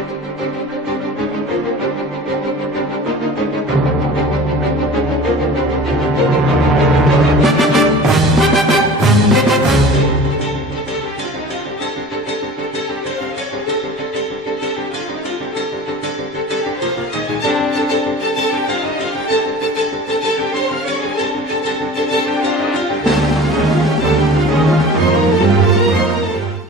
thank you